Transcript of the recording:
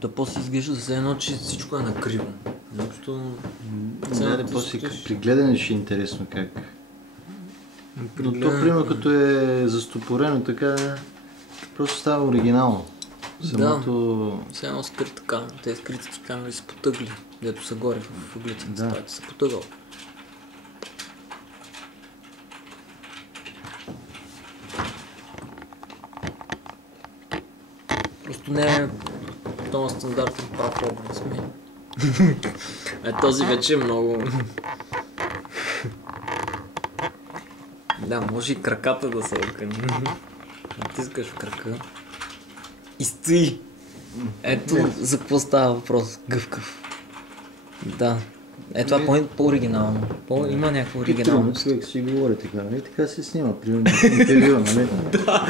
То после изглежда за едно, че всичко е накриво. Защото... после при гледане ще е интересно как. Но то, примерно, като е застопорено така, просто става оригинално. Самото... Да, само скрита камера. Те скритите камери са потъгли, дето са горе в ъглите на стаята, са потъгал. Просто не е този стандартен прав образ ми. Този вече е много... Да, може и краката да са окъни. Натискаш в крака и стои. Ето за какво става въпрос. Гъвкав. Да. Това е по-оригинално. Има някаква оригиналност. Човек си говори така, нали? Така се снима. Примерно интервю, нали? Да.